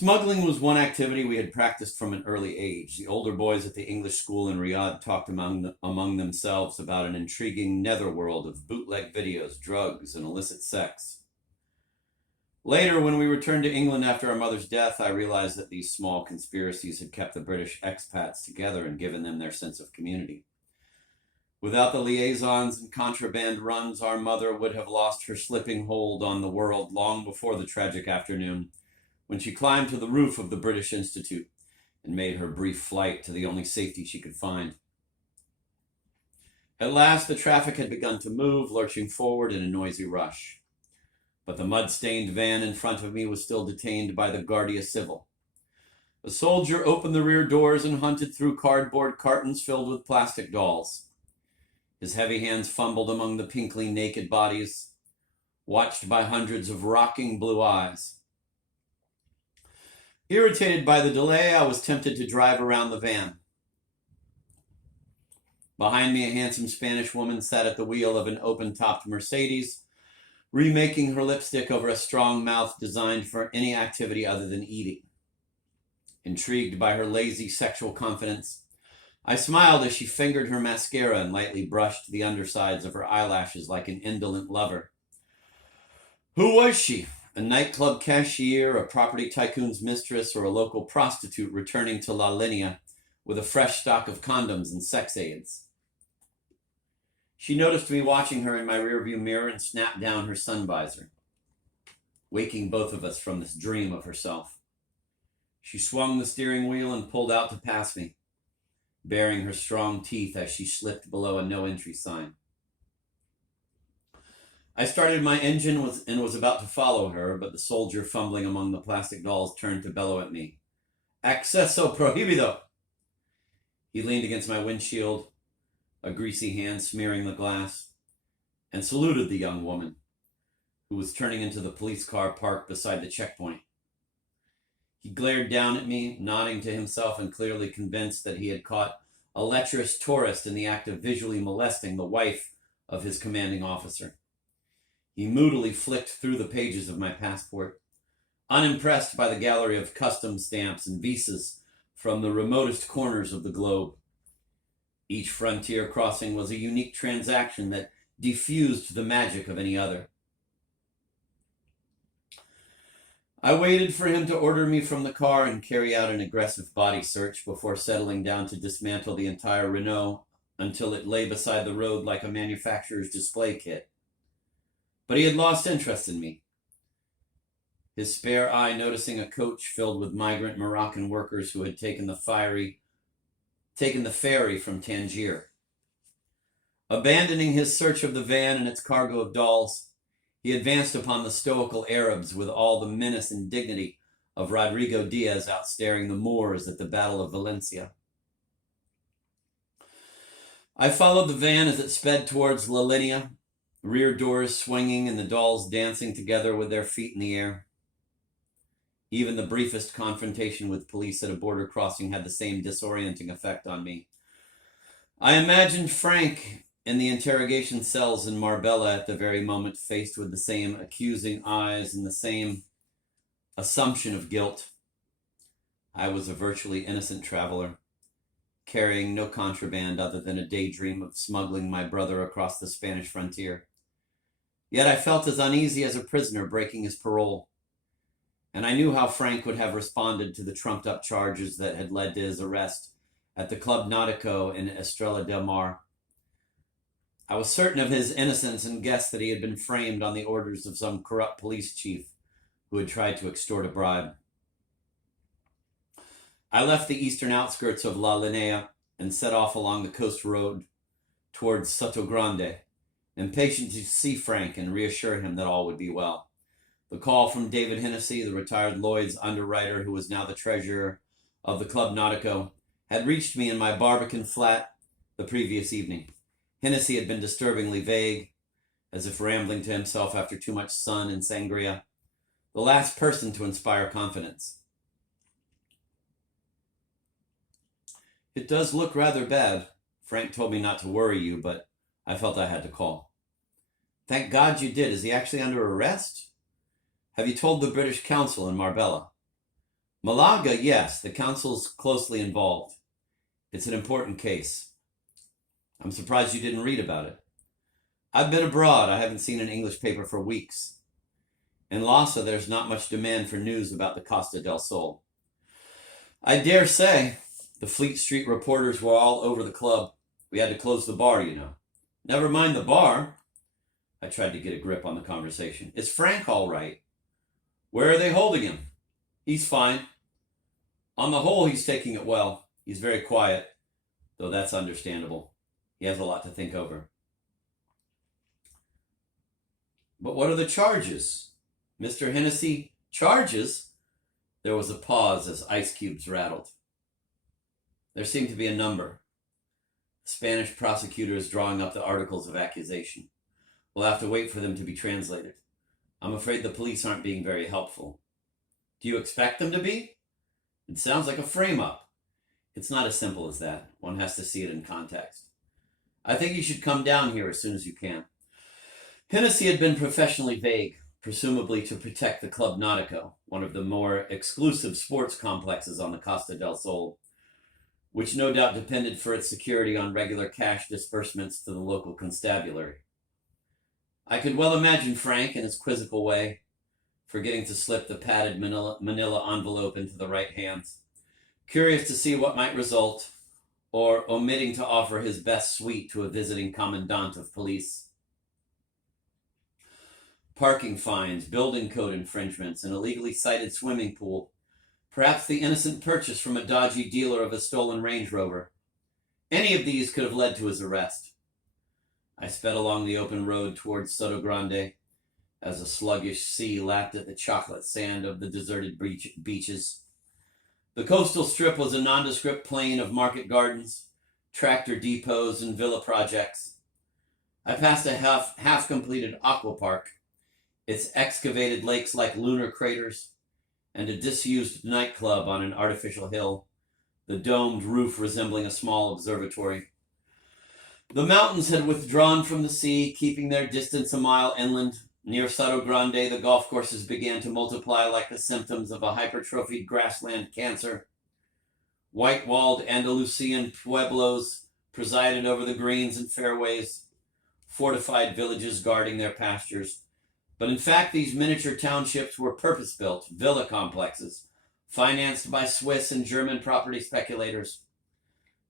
Smuggling was one activity we had practiced from an early age. The older boys at the English school in Riyadh talked among themselves about an intriguing netherworld of bootleg videos, drugs, and illicit sex. Later, when we returned to England after our mother's death, I realized that these small conspiracies had kept the British expats together and given them their sense of community. Without the liaisons and contraband runs, our mother would have lost her slipping hold on the world long before the tragic afternoon when she climbed to the roof of the British Institute and made her brief flight to the only safety she could find. At last, the traffic had begun to move, lurching forward in a noisy rush. But the mud-stained van in front of me was still detained by the Guardia Civil. A soldier opened the rear doors and hunted through cardboard cartons filled with plastic dolls. His heavy hands fumbled among the pinkly naked bodies, watched by hundreds of rocking blue eyes. Irritated by the delay, I was tempted to drive around the van. Behind me, a handsome Spanish woman sat at the wheel of an open-topped Mercedes, remaking her lipstick over a strong mouth designed for any activity other than eating. Intrigued by her lazy sexual confidence, I smiled as she fingered her mascara and lightly brushed the undersides of her eyelashes like an indolent lover. Who was she? A nightclub cashier, a property tycoon's mistress, or a local prostitute returning to La Linea with a fresh stock of condoms and sex aids? She noticed me watching her in my rearview mirror and snapped down her sun visor, waking both of us from this dream of herself. She swung the steering wheel and pulled out to pass me, baring her strong teeth as she slipped below a no-entry sign. I started my engine and was about to follow her, but the soldier fumbling among the plastic dolls turned to bellow at me. Acceso prohibido! He leaned against my windshield, a greasy hand smearing the glass, and saluted the young woman, who was turning into the police car parked beside the checkpoint. He glared down at me, nodding to himself and clearly convinced that he had caught a lecherous tourist in the act of visually molesting the wife of his commanding officer. He moodily flicked through the pages of my passport, unimpressed by the gallery of customs stamps and visas from the remotest corners of the globe. Each frontier crossing was a unique transaction that diffused the magic of any other. I waited for him to order me from the car and carry out an aggressive body search before settling down to dismantle the entire Renault until it lay beside the road like a manufacturer's display kit. But he had lost interest in me, his spare eye noticing a coach filled with migrant Moroccan workers who had taken the ferry from Tangier. Abandoning his search of the van and its cargo of dolls, he advanced upon the stoical Arabs with all the menace and dignity of Rodrigo Diaz outstaring the Moors at the Battle of Valencia. I followed the van as it sped towards La Linea, rear doors swinging and the dolls dancing together with their feet in the air. Even the briefest confrontation with police at a border crossing had the same disorienting effect on me. I imagined Frank in the interrogation cells in Marbella at the very moment, faced with the same accusing eyes and the same assumption of guilt. I was a virtually innocent traveler, carrying no contraband other than a daydream of smuggling my brother across the Spanish frontier. Yet I felt as uneasy as a prisoner breaking his parole, and I knew how Frank would have responded to the trumped-up charges that had led to his arrest at the Club Nautico in Estrella del Mar. I was certain of his innocence and guessed that he had been framed on the orders of some corrupt police chief who had tried to extort a bribe. I left the eastern outskirts of La Linea and set off along the coast road towards Soto Grande, impatient to see Frank and reassure him that all would be well. The call from David Hennessy, the retired Lloyd's underwriter who was now the treasurer of the Club Nautico, had reached me in my Barbican flat the previous evening. Hennessy had been disturbingly vague, as if rambling to himself after too much sun and sangria, the last person to inspire confidence. It does look rather bad. Frank told me not to worry you, but I felt I had to call. Thank God you did. Is he actually under arrest? Have you told the British consul in Marbella? Malaga, yes, the council's closely involved. It's an important case. I'm surprised you didn't read about it. I've been abroad. I haven't seen an English paper for weeks. In Lhasa, there's not much demand for news about the Costa del Sol. I dare say the Fleet Street reporters were all over the club. We had to close the bar, you know. Never mind the bar. I tried to get a grip on the conversation. Is Frank all right? Where are they holding him? He's fine. On the whole, he's taking it well. He's very quiet, though that's understandable. He has a lot to think over. But what are the charges? Mr. Hennessy, charges? There was a pause as ice cubes rattled. There seemed to be a number. The Spanish prosecutor is drawing up the articles of accusation. We'll have to wait for them to be translated. I'm afraid the police aren't being very helpful. Do you expect them to be? It sounds like a frame-up. It's not as simple as that. One has to see it in context. I think you should come down here as soon as you can. Hennessy had been professionally vague, presumably to protect the Club Nautico, one of the more exclusive sports complexes on the Costa del Sol, which no doubt depended for its security on regular cash disbursements to the local constabulary. I could well imagine Frank, in his quizzical way, forgetting to slip the padded manila envelope into the right hands, curious to see what might result, or omitting to offer his best suite to a visiting commandant of police. Parking fines, building code infringements, an illegally sited swimming pool, perhaps the innocent purchase from a dodgy dealer of a stolen Range Rover. Any of these could have led to his arrest. I sped along the open road towards Soto Grande as a sluggish sea lapped at the chocolate sand of the deserted beaches. The coastal strip was a nondescript plain of market gardens, tractor depots, and villa projects. I passed a half-completed aqua park, its excavated lakes like lunar craters, and a disused nightclub on an artificial hill, the domed roof resembling a small observatory. The mountains had withdrawn from the sea, keeping their distance a mile inland. Near Soto Grande, the golf courses began to multiply like the symptoms of a hypertrophied grassland cancer. White-walled Andalusian pueblos presided over the greens and fairways, fortified villages guarding their pastures. But in fact, these miniature townships were purpose-built villa complexes, financed by Swiss and German property speculators.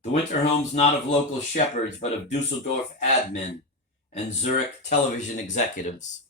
The winter homes not of local shepherds, but of Dusseldorf admin and Zurich television executives.